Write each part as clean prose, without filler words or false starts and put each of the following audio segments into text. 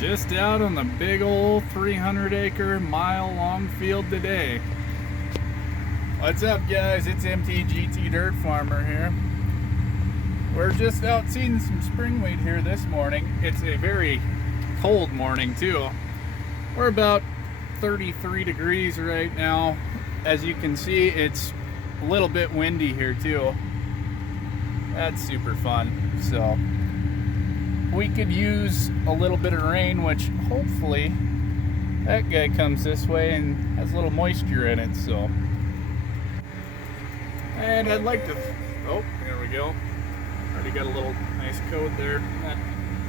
Just out on the big old 300-acre, mile-long field today. What's up, guys? It's MTGT Dirt Farmer here. We're just out seeing some spring wheat here this morning. It's a very cold morning too. We're about 33 degrees right now. As you can see, it's a little bit windy here too. That's super fun. So we could use a little bit of rain, which hopefully that guy comes this way and has a little moisture in it. So, and I'd like to, oh, there we go. Already got a little nice coat there. That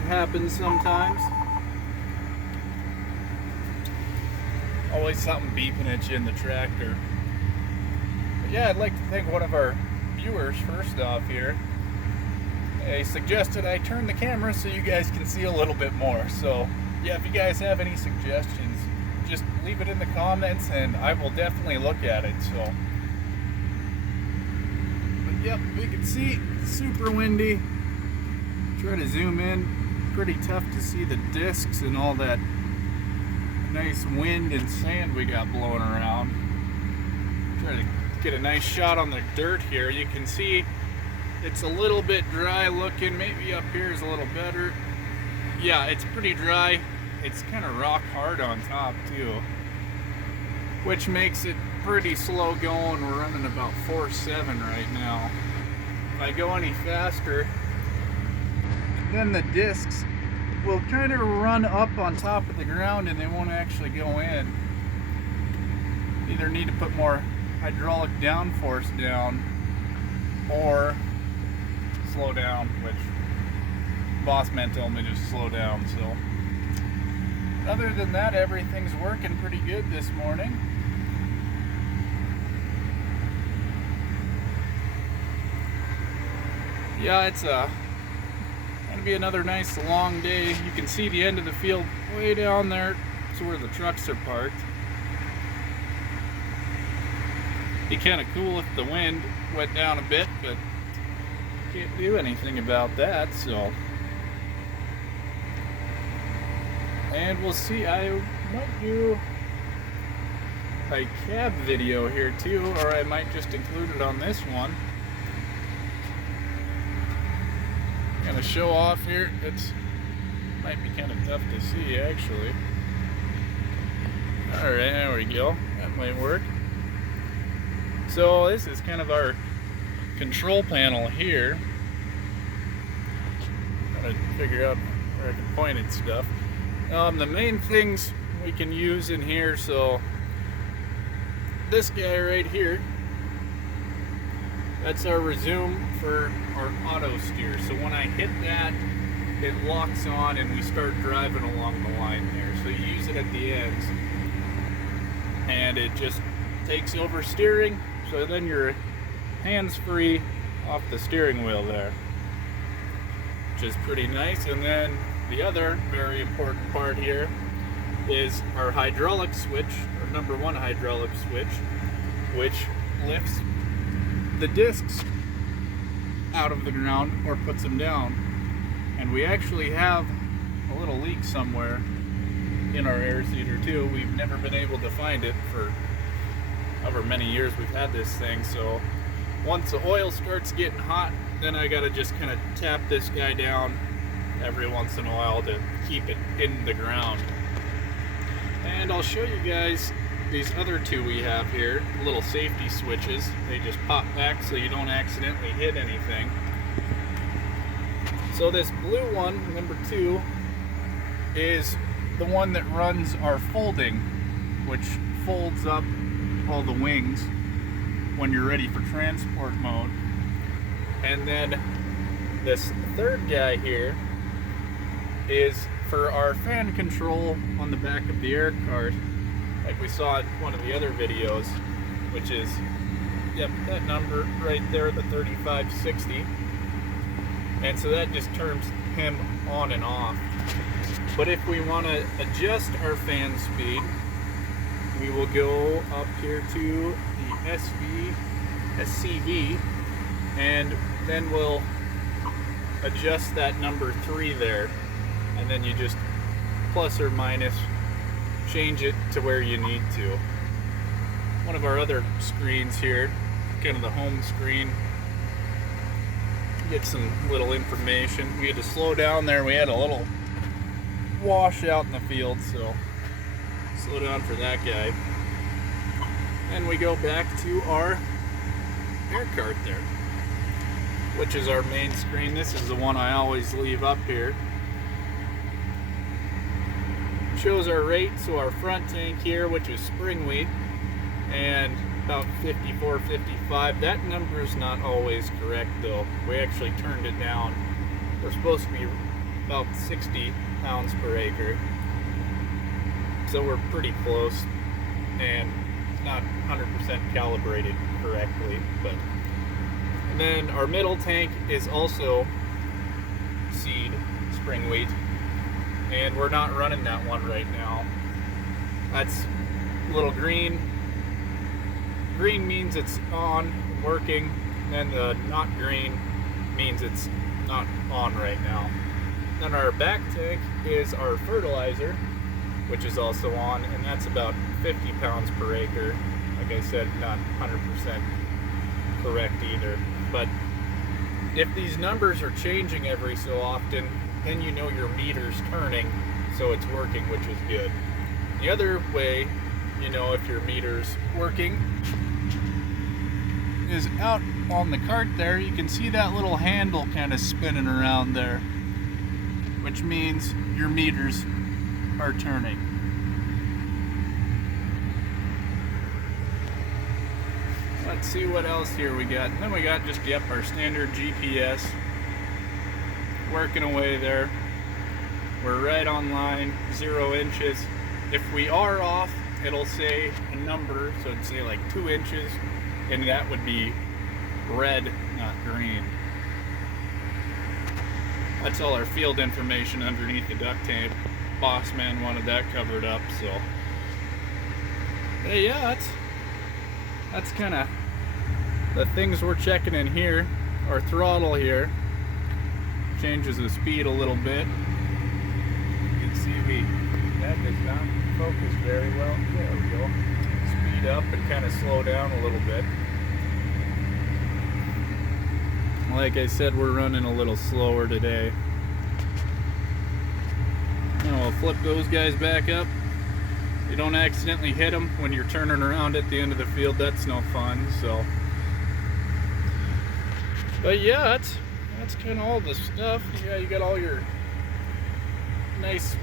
happens sometimes. Always something beeping at you in the tractor. But yeah, I'd like to thank one of our viewers first off here. They suggested I turn the camera so you guys can see a little bit more. So yeah, if you guys have any suggestions, just leave it in the comments and I will definitely look at it. So, but yep, we can see super windy. Try to zoom in. Pretty tough to see the discs and all that nice wind and sand we got blowing around. Try to get a nice shot on the dirt here. You can see it's a little bit dry looking. Maybe up here is a little better. Yeah, it's pretty dry. It's kind of rock hard on top too, which makes it pretty slow going. We're running about 4.7 right now. If I go any faster, then the discs will kind of run up on top of the ground and they won't actually go in. Either need to put more hydraulic downforce down or slow down, which boss man told me to slow down. So other than that, everything's working pretty good this morning. Yeah, it's gonna be another nice long day. You can see the end of the field way down there. It's where the trucks are parked. Be kind of cool if the wind went down a bit, but can't do anything about that. So, and we'll see. I might do a cab video here too, or I might just include it on this one. Gonna show off here. It's might be kind of tough to see actually. All right, there we go. That might work. So this is kind of our control panel here. Gotta figure out where I can point at stuff. The main things we can use in here, so this guy right here, that's our resume for our auto steer. So when I hit that, it locks on and we start driving along the line there. So you use it at the ends and it just takes over steering. So then you're hands-free off the steering wheel there, which is pretty nice. And then the other very important part here is our hydraulic switch, or number one hydraulic switch, which lifts the discs out of the ground or puts them down. And we actually have a little leak somewhere in our air seeder too. We've never been able to find it for however many years we've had this thing. So once the oil starts getting hot, then I gotta just kind of tap this guy down every once in a while to keep it in the ground. And I'll show you guys these other two we have here, little safety switches. They just pop back so you don't accidentally hit anything. So this blue one, number 2, is the one that runs our folding, which folds up all the wings when you're ready for transport mode. And then this third guy here is for our fan control on the back of the air cart, like we saw in one of the other videos, which is, yep, that number right there, the 3560. And so that just turns him on and off. But if we want to adjust our fan speed, we will go up here to the SCV, and then we'll adjust that number 3 there, and then you just plus or minus, change it to where you need to. One of our other screens here, kind of the home screen, get some little information. We had to slow down there. We had a little wash out in the field, so slow down for that guy. And we go back to our air cart there, which is our main screen. This is the one I always leave up here. Shows our rate, so our front tank here, which is spring wheat, and about 54, 55. That number is not always correct though. We actually turned it down. We're supposed to be about 60 pounds per acre. So we're pretty close, and it's not 100% calibrated correctly. But and then our middle tank is also seed spring wheat, and we're not running that one right now. That's a little green. Green means it's on, working, and the not green means it's not on right now. Then our back tank is our fertilizer, which is also on, and that's about 50 pounds per acre. Like I said, not 100% correct either. But if these numbers are changing every so often, then you know your meter's turning, so it's working, which is good. The other way you know if your meter's working is out on the cart there. You can see that little handle kind of spinning around there, which means your meters are turning. Let's see what else here we got. And then we got just, yep, our standard GPS working away there. We're right on line, 0 inches. If we are off, it'll say a number, so it'd say like 2 inches, and that would be red, not green. That's all our field information underneath the duct tape. Boss man wanted that covered up, so. Hey, yeah, that's kind of the things we're checking in here. Our throttle here changes the speed a little bit. You can see that does not focus very well. There we go. Speed up and kind of slow down a little bit. Like I said, we're running a little slower today. Now I'll flip those guys back up. You don't accidentally hit them when you're turning around at the end of the field. That's no fun. So, but yeah, that's kind of all the stuff. Yeah, you got all your nice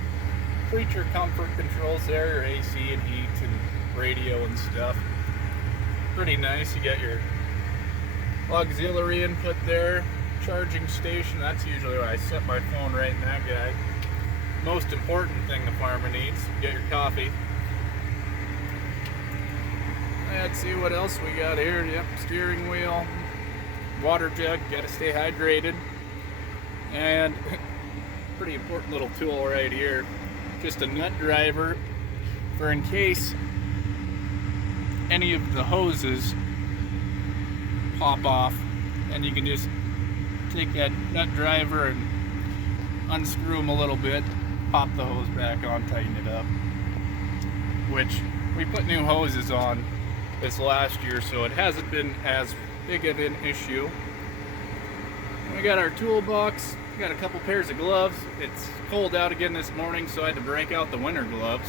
creature comfort controls there, your AC and heat and radio and stuff. Pretty nice. You got your auxiliary input there, charging station. That's usually where I set my phone, right in that guy. Most important thing the farmer needs, get your coffee. Let's see what else we got here. Yep, steering wheel, water jug, gotta stay hydrated. And pretty important little tool right here, just a nut driver for in case any of the hoses pop off, and you can just take that nut driver and unscrew them a little bit, pop the hose back on, tighten it up. Which we put new hoses on this last year, so it hasn't been as big of an issue. And we got our toolbox, we got a couple pairs of gloves. It's cold out again this morning, so I had to break out the winter gloves.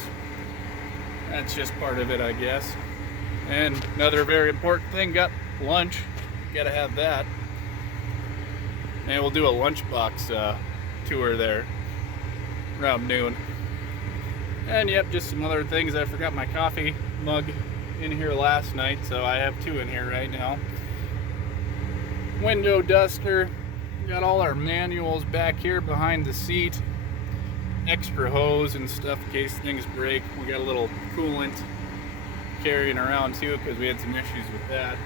That's just part of it, I guess. And another very important thing, got lunch. Gotta have that. And we'll do a lunchbox tour there around noon. And yep, just some other things. I forgot my coffee mug in here last night, so I have 2 in here right now. Window duster. We got all our manuals back here behind the seat. Extra hose and stuff in case things break. We got a little coolant carrying around too, because we had some issues with that.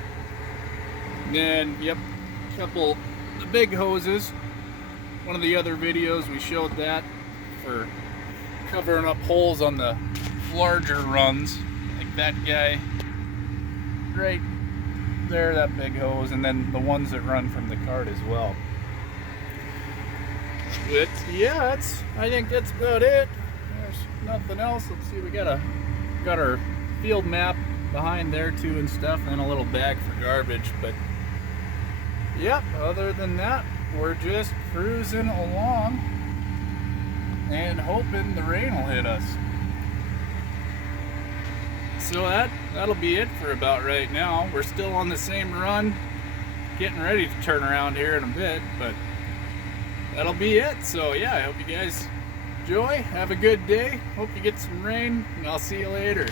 And then, yep, a couple the big hoses. One of the other videos we showed that for covering up holes on the larger runs, like that guy right there, that big hose, and then the ones that run from the cart as well. But yeah, I think that's about it. there's nothing else. Let's see, we got our field map behind there too and stuff, and a little bag for garbage. But yep, other than that, we're just cruising along and hoping the rain will hit us. So that'll be it for about right now. We're still on the same run, getting ready to turn around here in a bit, but that'll be it. So yeah, I hope you guys enjoy, have a good day, hope you get some rain, and I'll see you later.